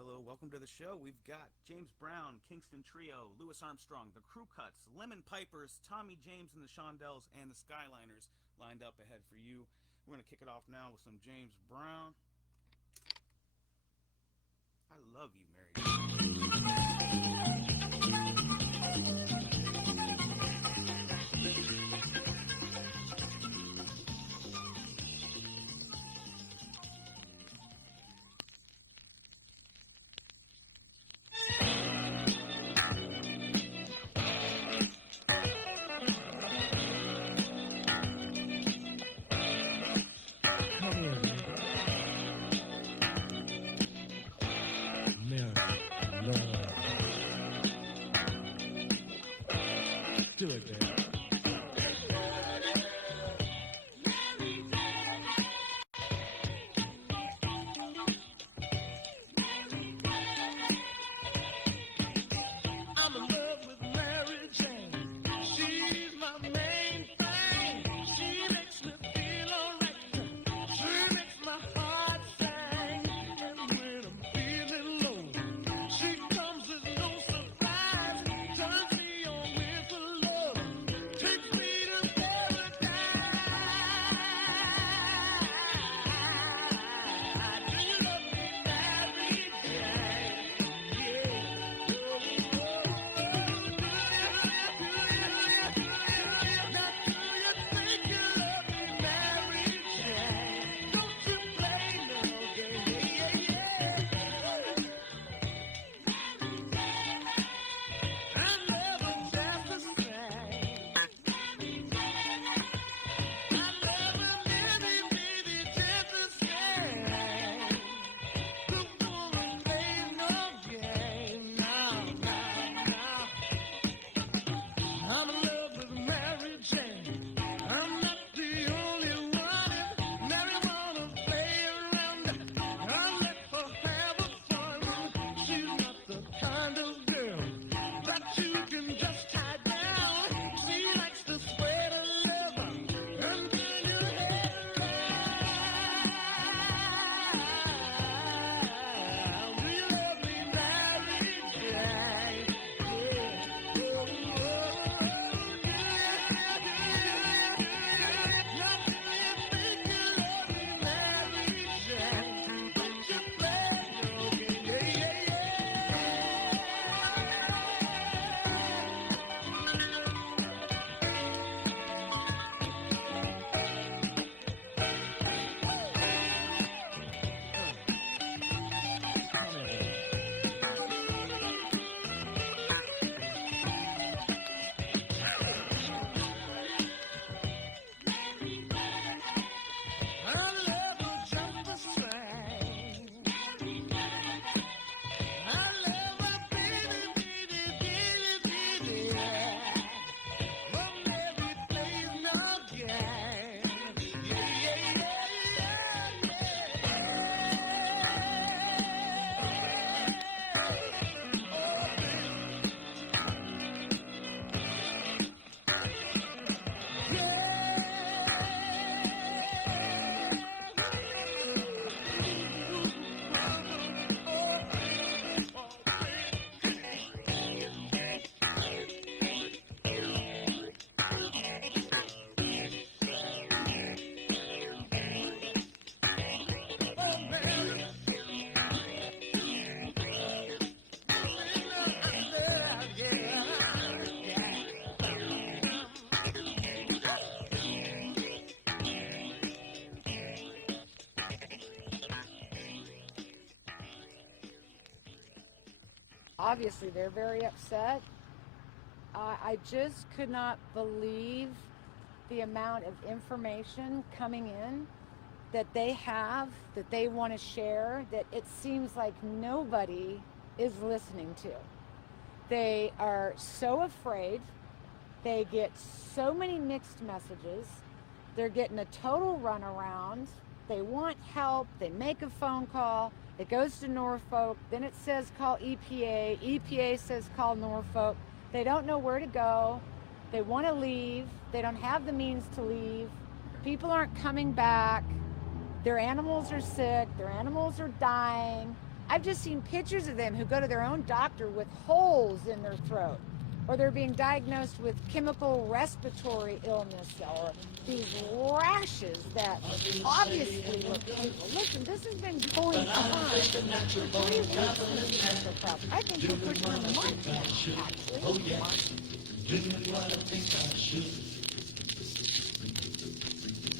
hello. Welcome to the show. We've got James Brown, Kingston Trio, Louis Armstrong, the Crew Cuts, Lemon Pipers, Tommy James and the Shondells, and the Skyliners lined up ahead for you. We're going to kick it off now with some James Brown. I love you, Mary Do it, man. I'm in love with Mary Jane. She's my main thing. She makes me feel alright. She makes my heart sing. And when I'm feeling low, she comes as no surprise. Turns me on with her love. Takes me to paradise. Do you love me, Mary Jane? I'm in love with Mary Jane. I'm not the only one. If Mary wanna play around, I'll let her have a fun. She's not the kind of girl that you can just tie down. She likes to spread her love and turn your head around. Do you love me, Mary Jane? Obviously, they're very upset. I just could not believe the amount of information coming in that they have, that they want to share, that it seems like nobody is listening to. They are so afraid. They get so many mixed messages. They're getting a total runaround. They want help. They make a phone call. It goes to Norfolk. Then it says call EPA. EPA says call Norfolk. They don't know where to go. They want to leave. They don't have the means to leave. People aren't coming back. Their animals are sick. Their animals are dying. I've just seen pictures of them who go to their own doctor with holes in their throat, or they're being diagnosed with chemical respiratory illness, or these rashes that obviously look painful. Listen, this has been going on for 3 weeks. I think we're pushing a month now, actually. Oh yeah, doing what I think I should.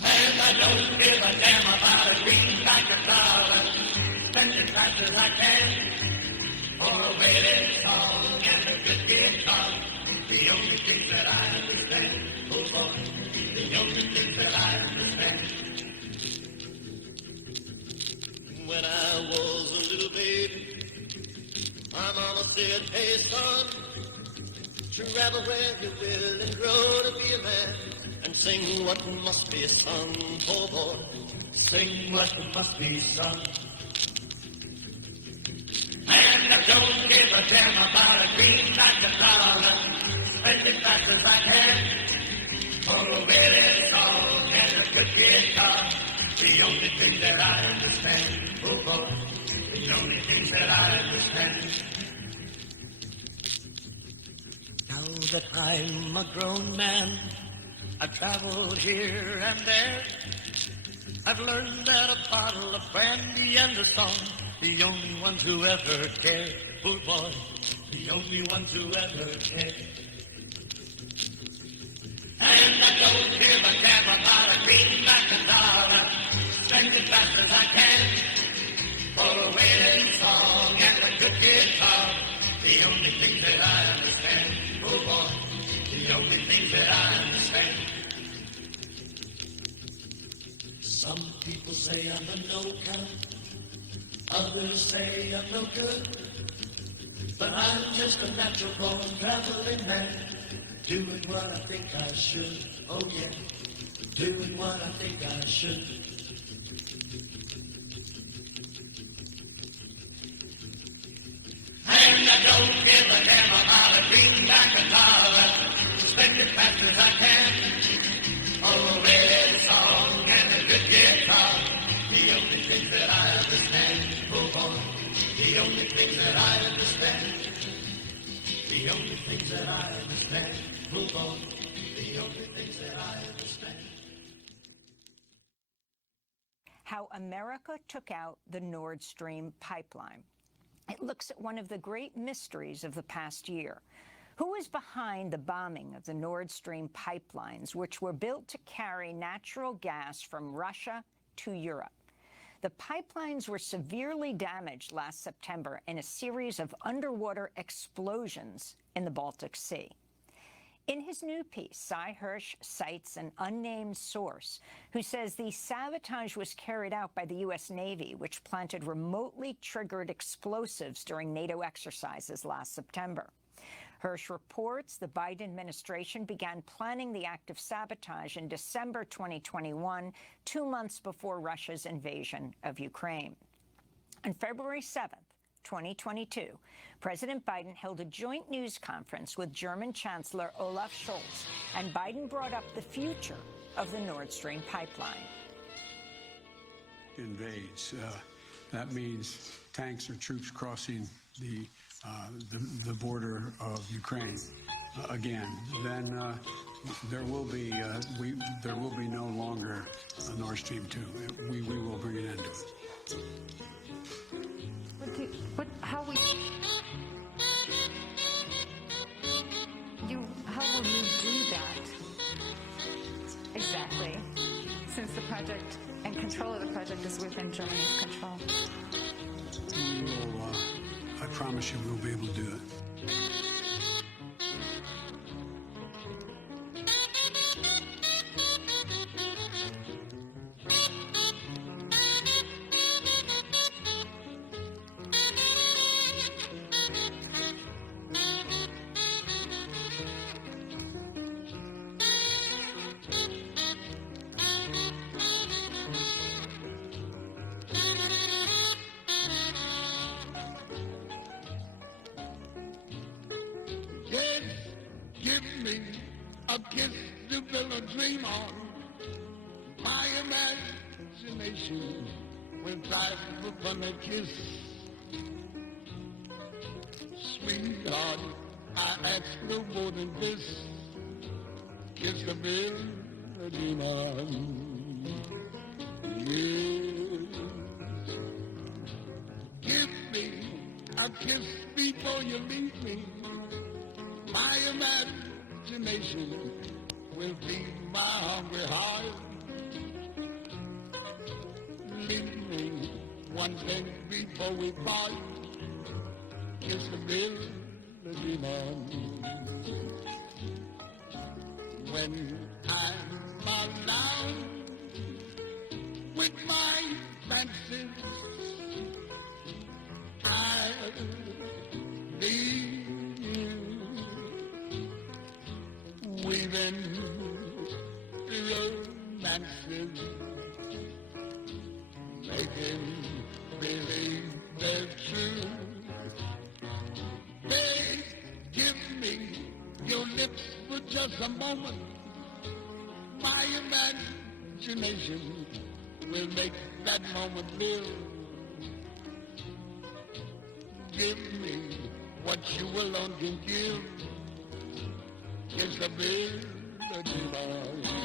And I don't give a damn about a green like a dollar. Spend as fast as I can. For a waiting song and a good guitar. The only thing that I understand. Oh boy, the only thing that I understand. When I was a little baby, my mama said, hey son, travel where you will and grow to be a man. And sing what must be sung, oh boy. Sing what must be sung. And I don't give a damn about a green like a dollar. Spend as fast as I can. For a wedding song and a good guitar. The only thing that I understand, oh boy. The only thing that I understand. Now that I'm a grown man, I've traveled here and there. I've learned that a bottle of brandy and a song, the only ones who ever cared, oh boy, the only ones who ever cared. And I don't give a damn about a green like a dollar. Spend as fast as I can. For a wedding song and a good guitar. The only thing that I understand, oh boy, the only thing that I understand. Some people say I'm a no-count, others say I'm no good. But I'm just a natural-born traveling man, doing what I think I should, oh yeah, doing what I think I should. And I don't give a damn about a green like a dollar. Spend as fast as I can. Oh, a wedding song and a good guitar. The only thing that I understand. Oh, boy. The only thing that I understand. The only thing that I understand. Oh, boy. The only things that I understand. How America took out the Nord Stream pipeline. It looks at one of the great mysteries of the past year. Who is behind the bombing of the Nord Stream pipelines, which were built to carry natural gas from Russia to Europe? The pipelines were severely damaged last September in a series of underwater explosions in the Baltic Sea. In his new piece, Cy Hirsch cites an unnamed source who says the sabotage was carried out by the U.S. Navy, which planted remotely triggered explosives during NATO exercises last September. Hirsch reports the Biden administration began planning the act of sabotage in December 2021, 2 months before Russia's invasion of Ukraine. On February 7th, 2022, President Biden held a joint news conference with German Chancellor Olaf Scholz, and Biden brought up the future of the Nord Stream pipeline. Invades. That means tanks or troops crossing the border of Ukraine again. Then there will be no longer a Nord Stream 2. We will bring an end to it. How will you do that? Exactly. Since the project and control of the project is within Germany's control. We will, I promise you we'll be able to do it. Yes, give me a kiss to build a dream on. My imagination will die upon a kiss. Sweetheart, I ask no more than this. Kiss the melody now. Yes. Give me a kiss before you leave me. My imagination will feed my hungry heart. Leave me one thing before we part. Kiss the melody now. When I'm alone with my fancies, I need you, weaving romances, making believe they're true. Babe, give me your lips for just a moment. My imagination will make that moment live. Give me what you alone can give. It's a melody line.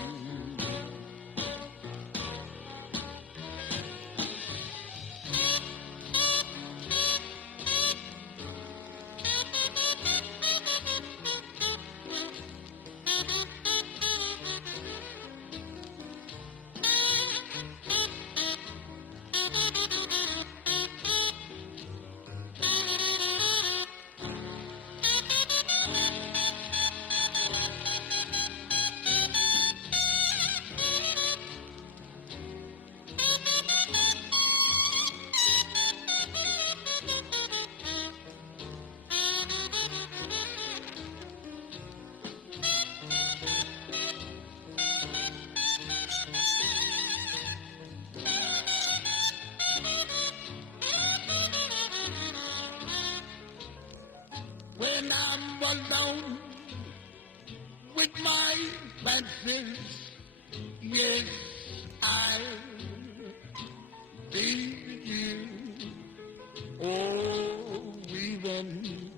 When I'm alone with my fancies, yes, I'll be you. Oh, weaving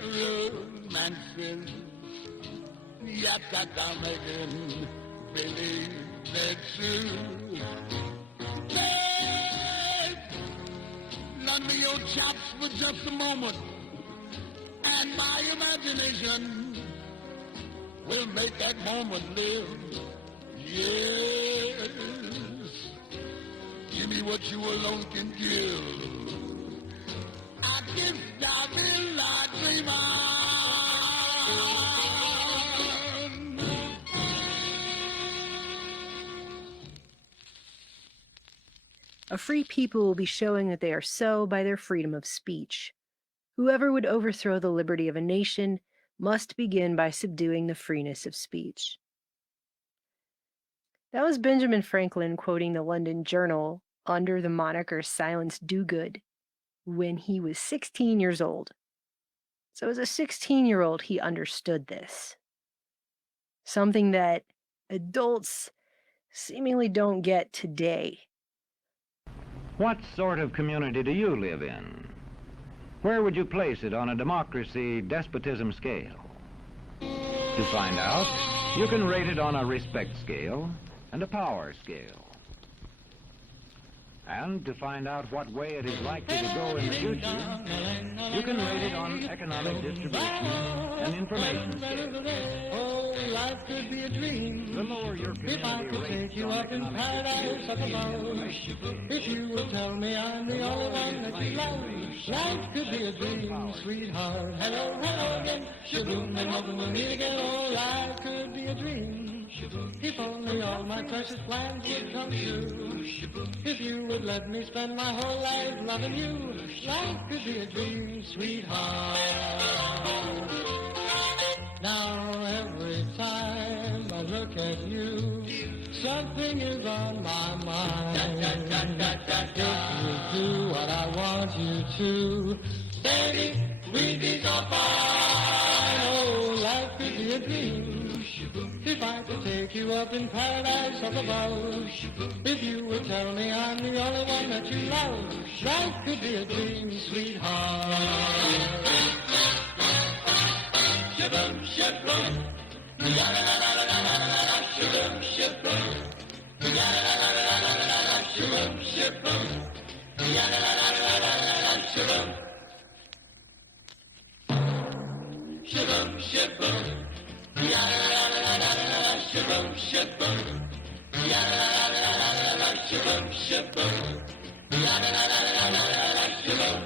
romances, yes, that I'm making believe they're true. Babe, lend me your chops for just a moment. And my imagination will make that moment live. Yes, give me what you alone can give. I kiss the midnight dreamer. A free people will be showing that they are so by their freedom of speech. Whoever would overthrow the liberty of a nation must begin by subduing the freeness of speech. That was Benjamin Franklin quoting the London Journal under the moniker Silence Dogood when he was 16 years old. So as a 16-year-old, he understood this. Something that adults seemingly don't get today. What sort of community do you live in? Where would you place it on a democracy-despotism scale? To find out, you can rate it on a respect scale and a power scale. And to find out what way it is likely to go in the future, you can rate it on economic distribution and information scale. Oh, life could be a dream. The lower your If I community could take rates you on up in economic paradise up above, if you would tell me I'm the only one that you love, life could be a dream, sweetheart. Hello, hello again. Shaboom, and hoping we'll meet again. Oh, life could be a dream. If only all my precious plans would come true. If you would let me spend my whole life loving you, life could be a dream, sweetheart. Now every time I look at you, something is on my mind. If you do what I want you to, baby, we'd be so fine. Oh, life could be a dream. If I could take take you up in paradise up above. If you would tell me I'm the only one that you love, life could be a dream, sweetheart. Shaboom, shaboom, ya-la-la-la-la-la-la-la, shaboom, shaboom, ya-la-la-la-la-la-la, shaboom, shaboom, ya-la-la-la-la-la-la, shaboom. Shaboom, shaboom, ya-la-la-la-la-la-la, shaboom, shaboom, ya-la-la-la-la-la-la, shaboom, shaboom, ya-la-la-la-la-la-la, shaboom.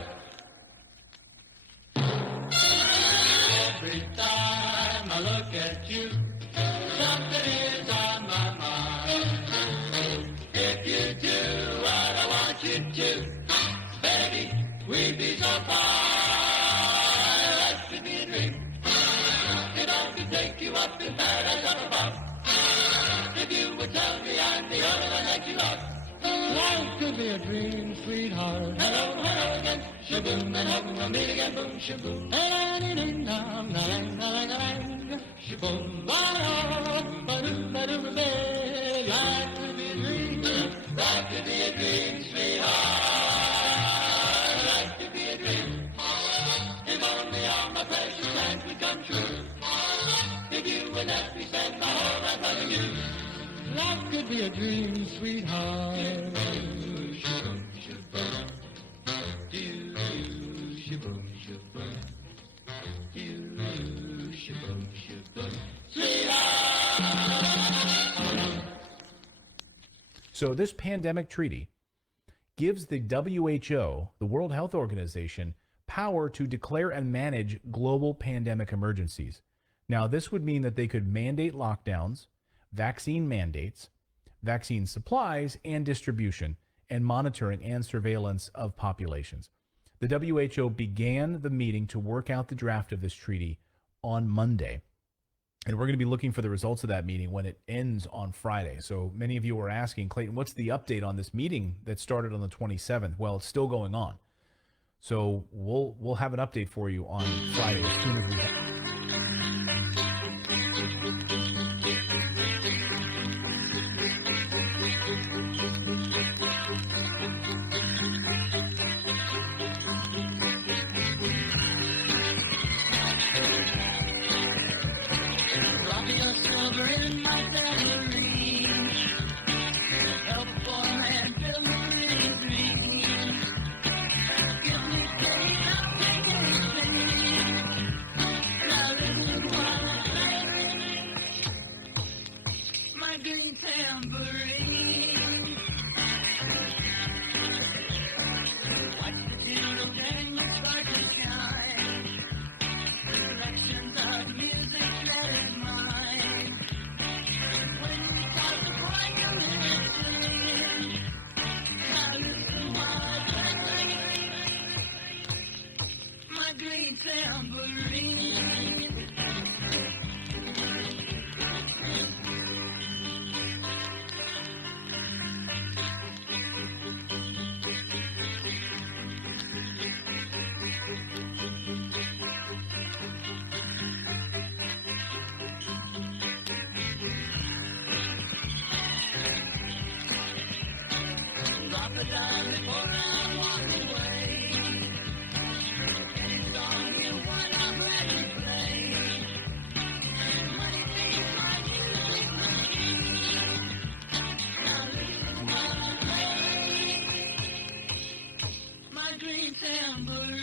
Every time I look at you, something is on my mind. If you do what I want you to, baby, we'd be so fine. Life could be a dream. If I could take you up in paradise up above, if you would tell me I'm the only one that you love, life could be a dream, sweetheart. Hello, hello again, shaboom, and hoping we'll meet again, boom, shaboom. Shaboom, ba-do, ba-do, ba-do, life could be a dream, life could be a dream, sweetheart. Life could be a dream, if only all my precious plans would come true. If you would let me spend my whole life loving you, life could be a dream, sweetheart. Shaboom, shaboom, do, shaboom, shaboom, do, shaboom, shaboom, sweetheart. So this pandemic treaty gives the WHO, the World Health Organization, power to declare and manage global pandemic emergencies. Now, this would mean that they could mandate lockdowns, vaccine mandates, vaccine supplies and distribution, and monitoring and surveillance of populations. The WHO began the meeting to work out the draft of this treaty on Monday. And we're going to be looking for the results of that meeting when it ends on Friday. So many of you were asking, Clayton, what's the update on this meeting that started on the 27th? Well, it's still going on. So we'll have an update for you on Friday as soon as we have. Dropping a silver in my tambourine, help a poor man fill the dream. Give me faith, I'll take anything. Now listen while I play my green tambourine. Watch the zero dang the start to shine. Reflections of music that is mine. When we start to play a little tune, now listen while I play my green tambourine. Drop it down before I walk away. Any song you want, I'm ready to play. Money things my music machine. Now listen while I play my green tambourine.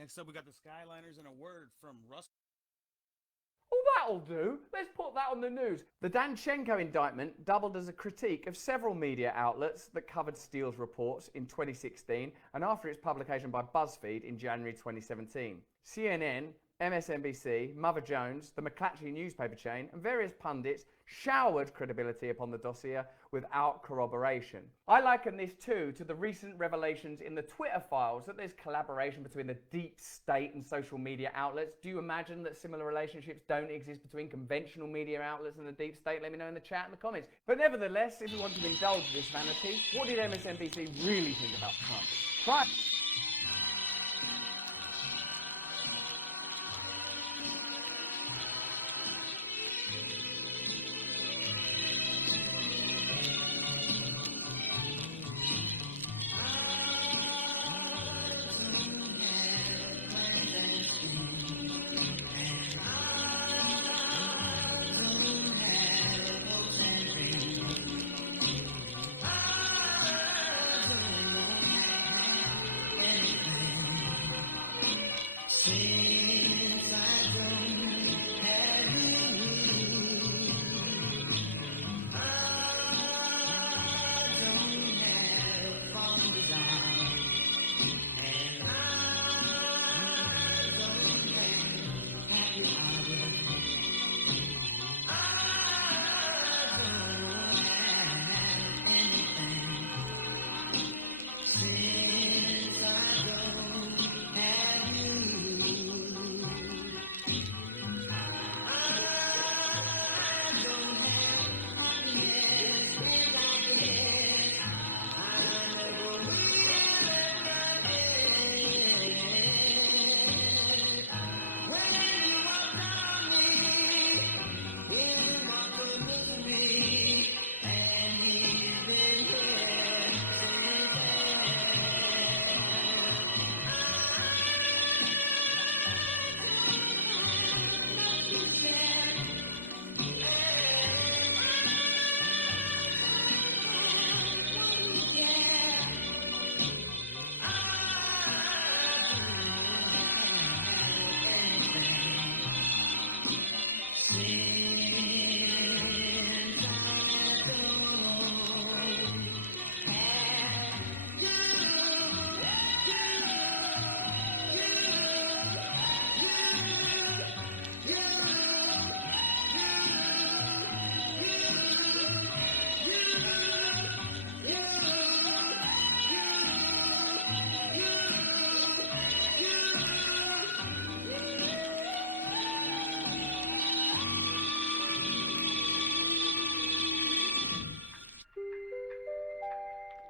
next up we got the Skyliners and a word from Russ. Well, that'll do. Let's put that on the news. The Danchenko indictment doubled as a critique of several media outlets that covered Steele's reports in 2016 and after its publication by BuzzFeed in January 2017. CNN, MSNBC, Mother Jones, the McClatchy newspaper chain, and various pundits showered credibility upon the dossier without corroboration. I liken this too to the recent revelations in the Twitter files that there's collaboration between the deep state and social media outlets. Do you imagine that similar relationships don't exist between conventional media outlets and the deep state? Let me know in the chat and the comments. But nevertheless, if you want to indulge this vanity, what did MSNBC really think about Trump? Try.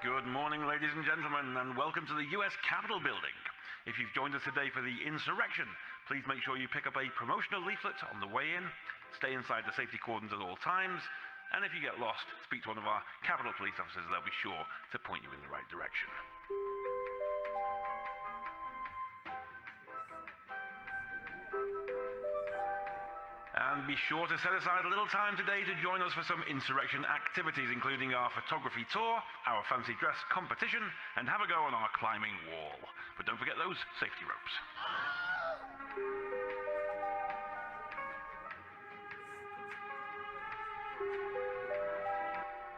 Good morning, ladies and gentlemen, and welcome to the U.S. Capitol building. If you've joined us today for the insurrection, please make sure you pick up a promotional leaflet on the way in, stay inside the safety cordons at all times, and if you get lost, speak to one of our Capitol Police officers. They'll be sure to point you in the right direction. And be sure to set aside a little time today to join us for some insurrection activities, including our photography tour, our fancy dress competition, and have a go on our climbing wall. But don't forget those safety ropes.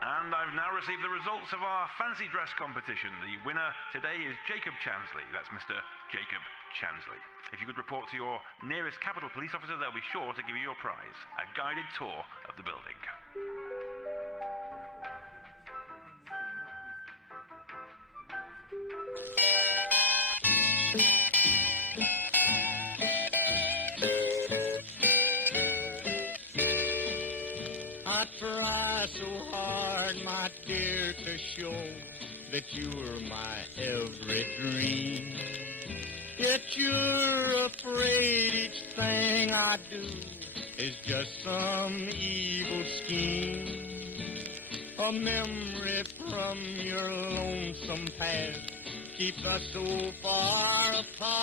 And I've now received the results of our fancy dress competition. The winner today is Jacob Chansley. That's Mr. Jacob Chansley. If you could report to your nearest Capitol Police officer, they'll be sure to give you your prize, a guided tour of the building. I try so hard, my dear, to show that you're my every dream. Yet you're afraid each thing I do is just some evil scheme. A memory from your lonesome past keeps us so far apart.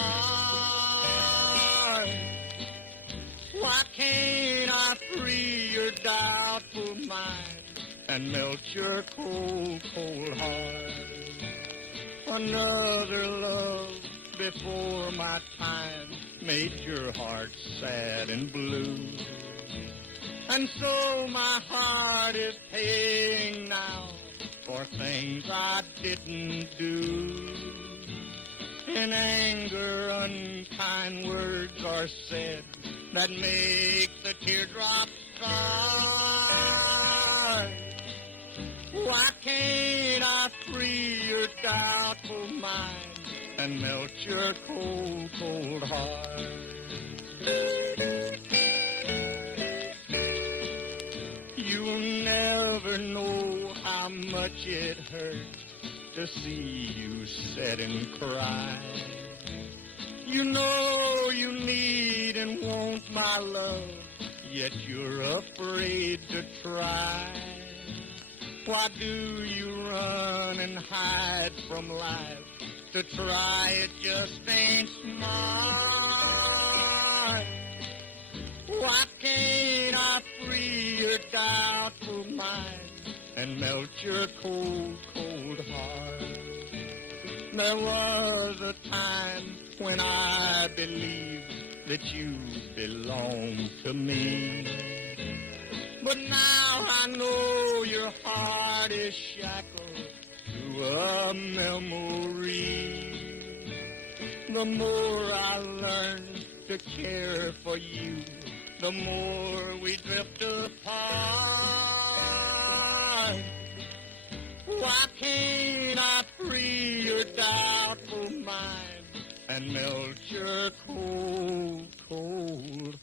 Why can't I free your doubtful mind and melt your cold, cold heart? Another love before my time made your heart sad and blue. And so my heart is paying now for things I didn't do. In anger, unkind words are said that make the teardrops start. Why can't I free your doubtful mind and melt your cold, cold heart? You'll never know how much it hurts to see you sit and cry. You know you need and want my love, yet you're afraid to try. Why do you run and hide from life? To try it just ain't smart. Why can't I free your doubtful mind and melt your cold, cold heart? There was a time when I believed that you belonged to me. But now I know your heart is shackled to a memory. The more I learn to care for you, the more we drift apart. Why can't I free your doubtful mind and melt your cold, cold